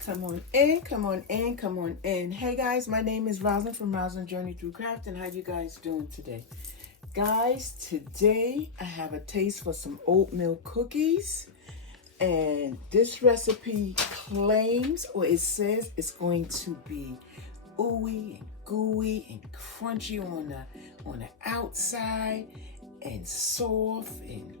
Come on in, come on in, come on in. Hey guys, my name is Rosalind from Rosalind Journey Through Craft, and how you guys doing today? Guys, today I have a taste for some oatmeal cookies, and this recipe claims, or it says, it's going to be ooey and gooey and crunchy on the outside, and soft and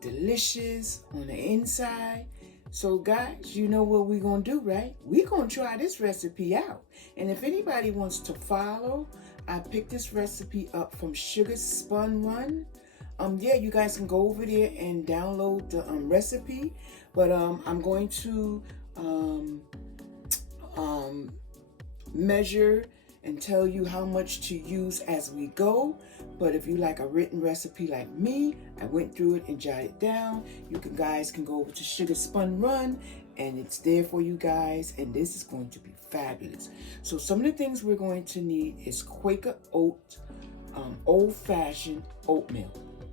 delicious on the inside. So guys, you know what we're going to do, right? We're going to try this recipe out. And if anybody wants to follow, I picked this recipe up from Sugar Spun Run. Yeah, you guys can go over there and download the recipe. But I'm going to measure and tell you how much to use as we go. But if you like a written recipe like me, I went through it and jotted it down. You guys can go over to Sugar Spun Run, and it's there for you guys, and this is going to be fabulous. So some of the things we're going to need is Quaker Oats, old-fashioned oatmeal.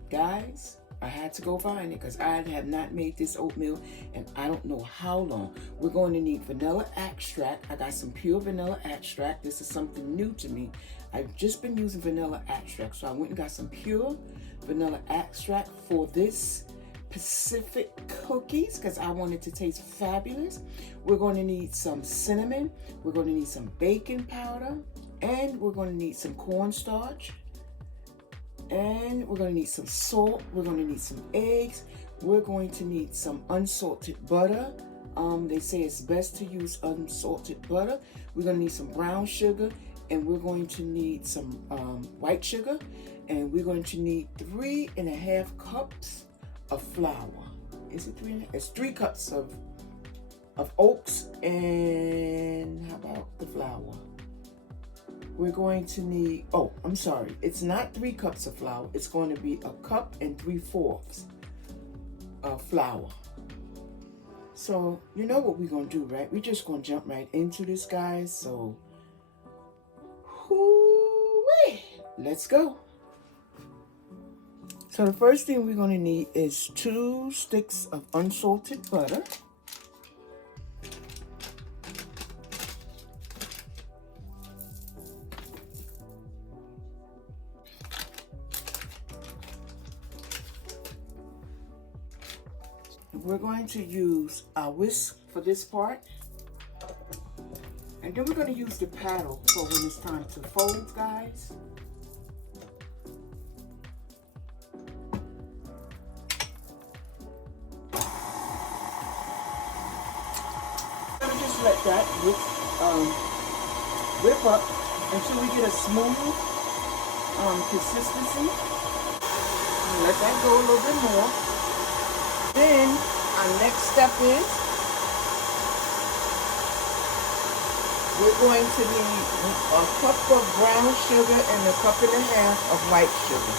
Guys, I had to go find it because I have not made this oatmeal and I don't know how long. We're going to need vanilla extract. I got some pure vanilla extract. This is something new to me. I've just been using vanilla extract, so I went and got some pure vanilla extract for this Pacific cookies because I want it to taste fabulous. We're going to need some cinnamon. We're going to need some baking powder, and we're going to need some cornstarch. And we're going to need some salt. We're going to need some eggs. We're going to need some unsalted butter. They say it's best to use unsalted butter. We're going to need some brown sugar, and we're going to need some white sugar, and we're going to need 3.5 cups of flour. Is it 3.5? It's 3 cups of oats, and how about the flour? We're going to need, oh, I'm sorry, it's not 3 cups of flour. It's going to be 1 cup and 3/4 of flour. So you know what we're going to do, right? We're just going to jump right into this, guys. So, let's go. So the first thing we're going to need is 2 sticks of unsalted butter. We're going to use a whisk for this part. And then we're going to use the paddle for when it's time to fold, guys. I'm going to just let that whip up until we get a smooth consistency. Let that go a little bit more. Then our next step is we're going to need 1 cup of brown sugar and 1.5 cups of white sugar.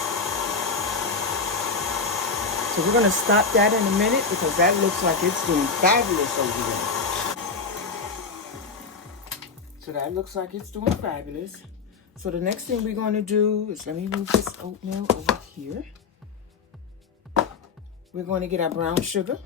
So we're going to stop that in a minute because that looks like it's doing fabulous over there. So that looks like it's doing fabulous. So the next thing we're going to do is, let me move this oatmeal over here. We're going to get our brown sugar.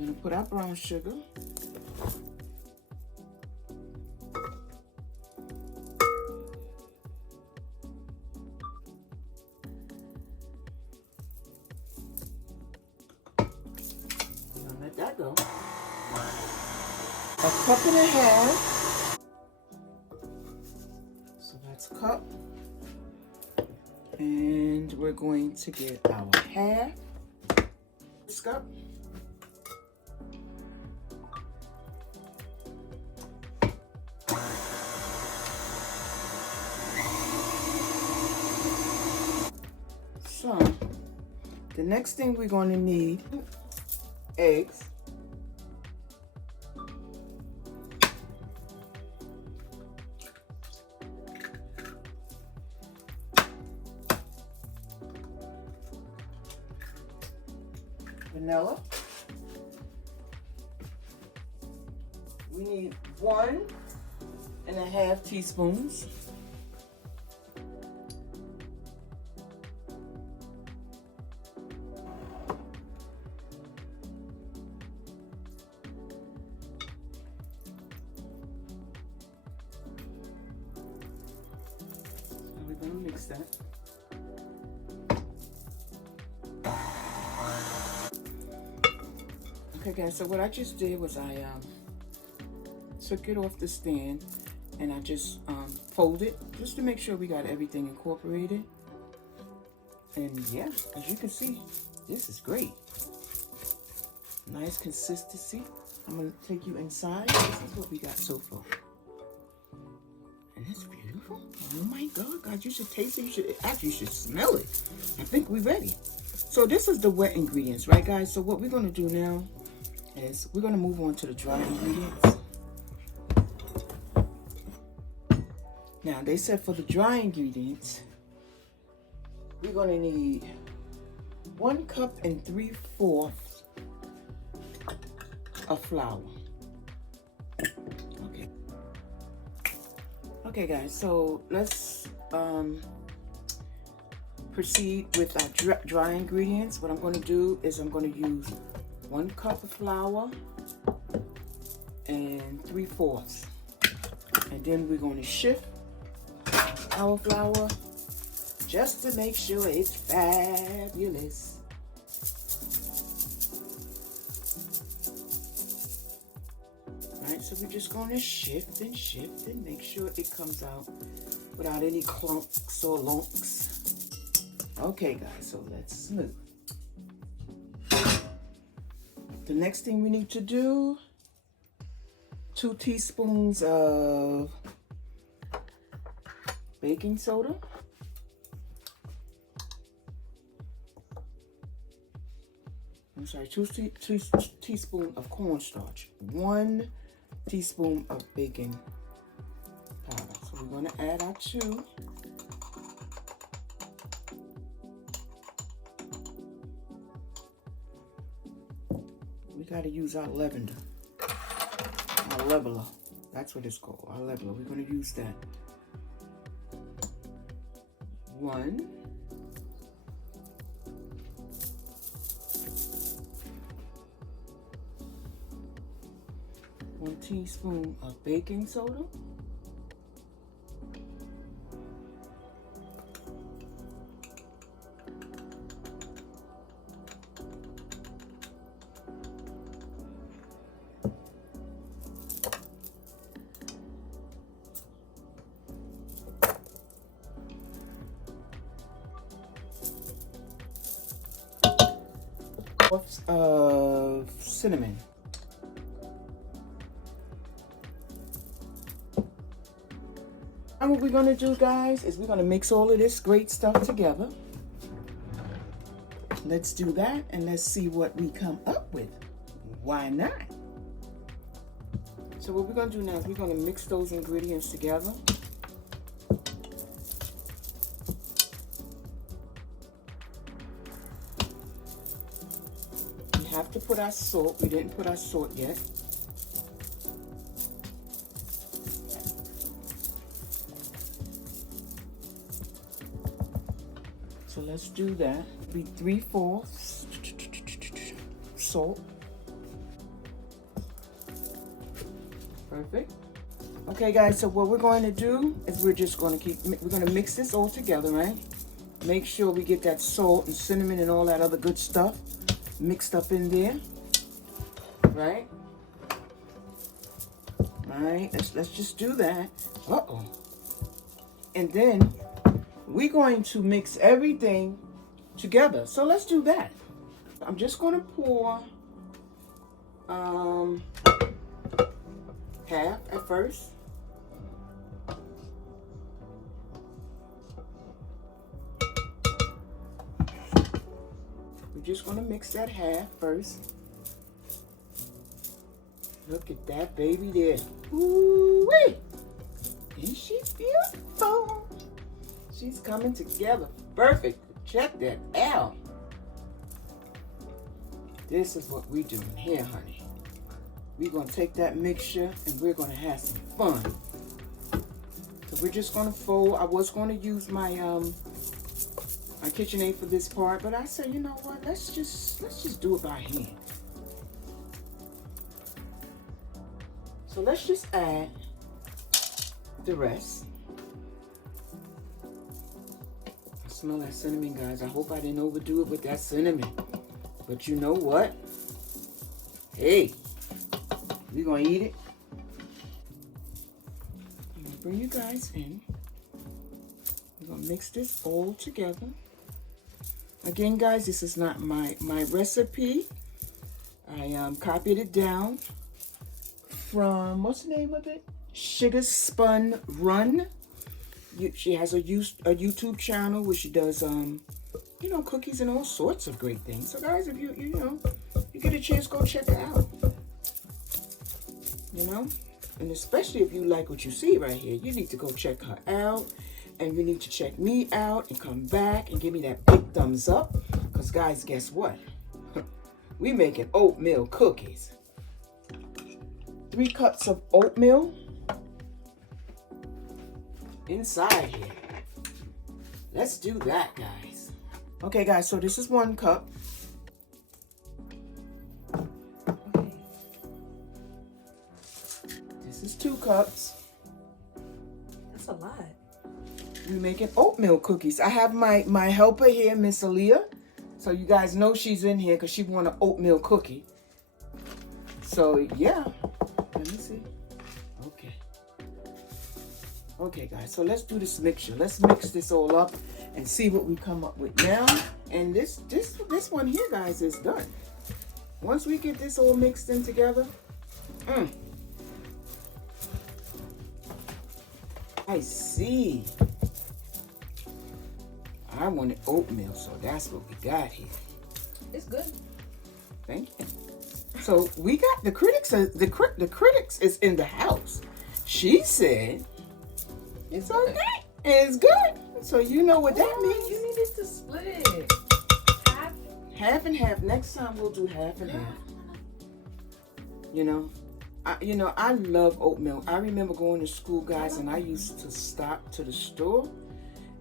We're going to put our brown sugar. Now let that go. 1.5 cups. So that's a cup. And we're going to get our half this cup. So, the next thing we're going to need eggs. vanilla. We need 1.5 teaspoons. We're going to mix that. Okay guys, so what I just did was I took it off the stand and I just folded just to make sure we got everything incorporated. And yeah, as you can see, this is great. Nice consistency. I'm gonna take you inside. This is what we got so far. And it's beautiful. Oh my God, guys, you should taste it. You should smell it. I think we're ready. So this is the wet ingredients, right guys? So what we're gonna do now is we're gonna move on to the dry ingredients. Now they said for the dry ingredients, we're gonna need 1 cup and 3/4 of flour. Okay guys, so let's proceed with our dry ingredients. What I'm going to do is I'm going to use 1 cup of flour and 3/4, and then we're going to shift our flour just to make sure it's fabulous. Alright, so we're just going to shift and make sure it comes out without any clumps or lumps. Okay guys, so let's smooth. The next thing we need to do, 2 teaspoons of baking soda. I'm sorry, 2 teaspoons of cornstarch, 1 teaspoon of baking powder. So we're going to add our 2. We got to use our lavender, our leveler. That's what it's called, our leveler. We're going to use that. 1. One teaspoon of baking soda. Of cinnamon. And what we're going to do, guys, is we're going to mix all of this great stuff together. Let's do that and let's see what we come up with. Why not? So what we're going to do now is we're going to mix those ingredients together. We have to put our salt. We didn't put our salt yet. So let's do that. Be 3/4 salt. Perfect. Okay guys, so what we're going to do is we're going to mix this all together, right? Make sure we get that salt and cinnamon and all that other good stuff mixed up in there, right? All right, let's just do that. Uh-oh. And then we're going to mix everything together. So let's do that. I'm just going to pour half at first. We're just going to mix that half first. Look at that baby there. Ooh-wee! Isn't she beautiful? She's coming together. Perfect. Check that out. This is what we're doing here, honey. We're gonna take that mixture and we're gonna have some fun. So we're just gonna fold. I was gonna use my my KitchenAid for this part, but I said, you know what? Let's just do it by hand. So let's just add the rest. I smell that cinnamon, guys. I hope I didn't overdo it with that cinnamon. But you know what? Hey, we're gonna eat it. I'm gonna bring you guys in. We're gonna mix this all together. Again, guys, this is not my recipe. I copied it down from, what's the name of it? Sugar Spun Run. She has a YouTube channel where she does you know, cookies and all sorts of great things. So guys, if you know, you get a chance, go check it out. You know, and especially if you like what you see right here, you need to go check her out, and you need to check me out and come back and give me that big thumbs up. Because guys, guess what? We making oatmeal cookies. 3 cups of oatmeal inside here. Let's do that, guys. Okay, guys, so this is 1 cup. Okay. This is 2 cups. That's a lot. We're making oatmeal cookies. I have my helper here, Miss Aaliyah. So you guys know she's in here because she want an oatmeal cookie. So, yeah. Let me see. Okay. Okay, guys. So let's do this mixture. Let's mix this all up and see what we come up with now. And this one here, guys, is done. Once we get this all mixed in together, I see. I wanted oatmeal, so that's what we got here. It's good. Thank you. So we got the critics. The critics is in the house. She said it's okay. It's good. So you know what that means. You needed to split it. Half and half. Next time we'll do half and half. You know, I love oatmeal. I remember going to school, guys, and I used to stop to the store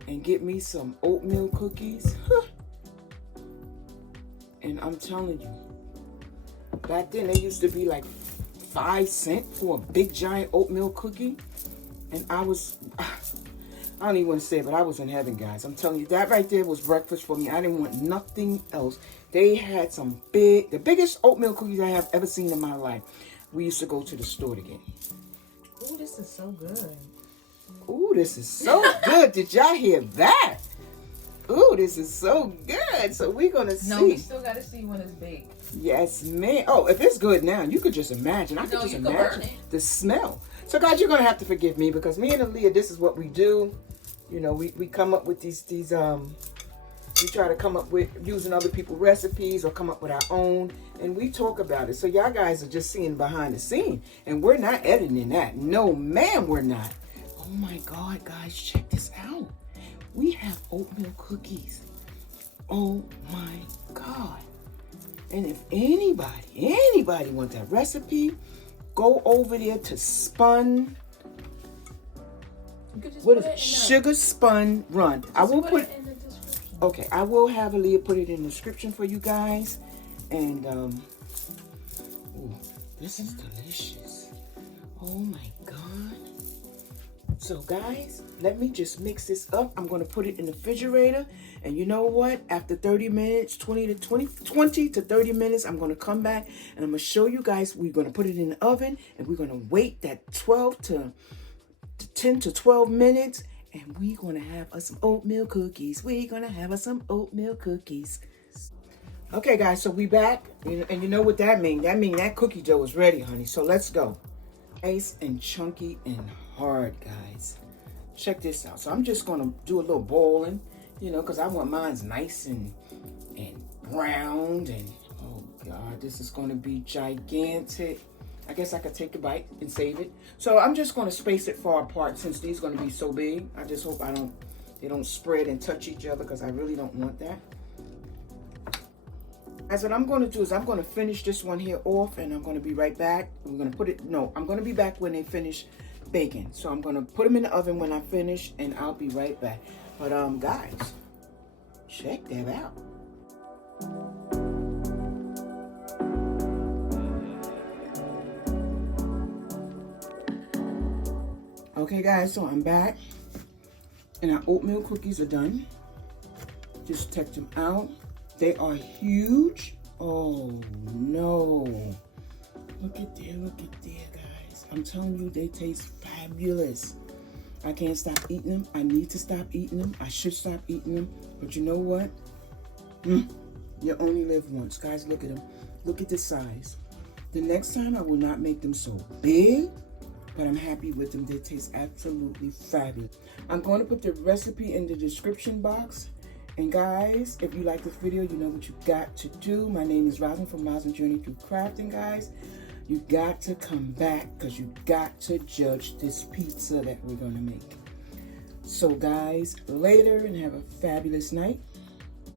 and get me some oatmeal cookies. And I'm telling you, back then they used to be like 5 cents for a big giant oatmeal cookie. And I don't even want to say it, but I was in heaven, guys. I'm telling you, that right there was breakfast for me. I didn't want nothing else. They had the biggest oatmeal cookies I have ever seen in my life. We used to go to the store to get. Ooh, this is so good. Ooh, this is so good. Did y'all hear that? Ooh, this is so good. So we're going to see. No, we still got to see when it's baked. Yes, man. Oh, if it's good now, you could just imagine. I could just imagine the smell. So, guys, you're going to have to forgive me because me and Aaliyah, this is what we do. You know, we come up with these we try to come up with using other people's recipes or come up with our own, and we talk about it. So y'all guys are just seeing behind the scene, and we're not editing that. No, ma'am, we're not. Oh my God, guys, check this out. We have oatmeal cookies. Oh my God. And if anybody wants that recipe, go over there to what is it? Sugar Spun Run. I will put it in the description. Okay, I will have Aaliyah put it in the description for you guys. And ooh, this is delicious. Oh my God. So guys, let me just mix this up. I'm gonna put it in the refrigerator. And you know what? After 30 minutes, 20 to 30 minutes, I'm gonna come back and I'm gonna show you guys. We're gonna put it in the oven and we're gonna wait that 10 to 12 minutes, and we're gonna have us some oatmeal cookies. We're gonna have us some oatmeal cookies. Okay, guys, so we back, and you know what that means? That means that cookie dough is ready, honey. So let's go. Nice and chunky and hard, guys. Check this out. So I'm just gonna do a little boiling, because I want mine's nice and browned, and oh God, this is gonna be gigantic. I guess I could take a bite and save it. So I'm just going to space it far apart since these are going to be so big. I just hope they don't spread and touch each other because I really don't want that. Guys, what I'm going to do is I'm going to finish this one here off, and I'm going to be right back. I'm going to put it, no, I'm going to be back when they finish baking. So I'm going to put them in the oven when I finish, and I'll be right back. But guys, check that out. Okay guys, so I'm back, and our oatmeal cookies are done. Just check them out. They are huge. Oh no. Look at there, guys. I'm telling you, they taste fabulous. I can't stop eating them. I need to stop eating them. I should stop eating them. But you know what? You only live once. Guys, look at them. Look at the size. The next time I will not make them so big, but I'm happy with them. They taste absolutely fabulous. I'm going to put the recipe in the description box. And guys, if you like this video, you know what you got to do. My name is Rosin from Rosin Journey Through Crafting, guys. You got to come back because you got to judge this pizza that we're going to make. So guys, later, and have a fabulous night.